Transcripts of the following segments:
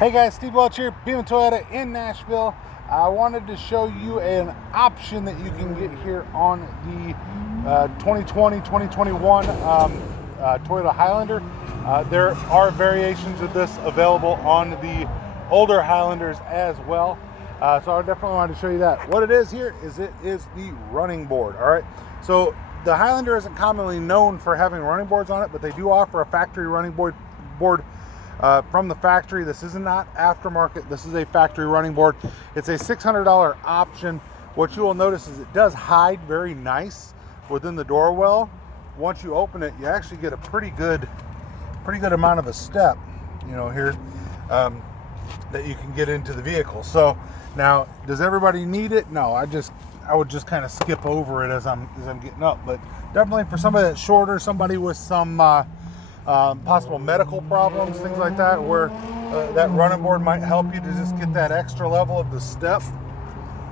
Hey guys, Steve Welch here, Beam Toyota in Nashville. I wanted to show you an option that you can get here on the 2020-2021 Toyota Highlander. There are variations of this available on the older Highlanders as well. So I definitely wanted to show you that. What it is here is it is the running board. All right. So the Highlander isn't commonly known for having running boards on it, but they do offer a factory running board from the factory. This is not aftermarket. This is a factory running board. It's a $600 option. What you will notice is it does hide very nice within the door well. Once you open it, you actually get a pretty good amount of a step, you know, here that you can get into the vehicle. So now, does everybody need it? No, I would just kind of skip over it as I'm getting up. But definitely for somebody that's shorter, somebody with some possible medical problems, things like that, where that running board might help you to just get that extra level of the step.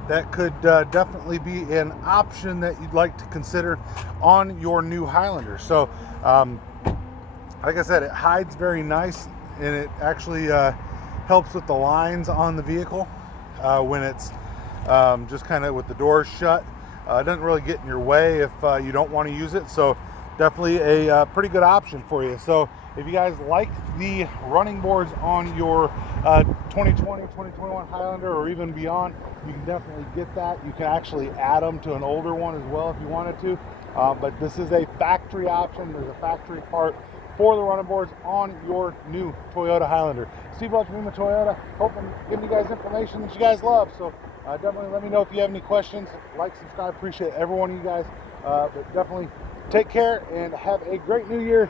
That could definitely be an option that you'd like to consider on your new Highlander. So like I said, it hides very nice, and it actually helps with the lines on the vehicle when it's just kind of with the doors shut. It doesn't really get in your way if you don't want to use it. So definitely a pretty good option for you. So if you guys like the running boards on your 2020, 2021 Highlander or even beyond, you can definitely get that. You can actually add them to an older one as well if you wanted to. But this is a factory option. There's a factory part for the running boards on your new Toyota Highlander. Steve Welch, Beam Toyota. Hope I'm giving you guys information that you guys love. So definitely let me know if you have any questions. Like, subscribe. Appreciate every one of you guys. But definitely take care and have a great new year.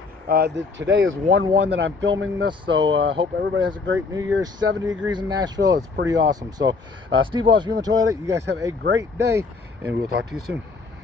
Today is 1/1 that I'm filming this, so hope everybody has a great new year. 70 degrees in Nashville. It's pretty awesome. So Steve Welch, Beam Toyota. You guys have a great day, and we'll talk to you soon.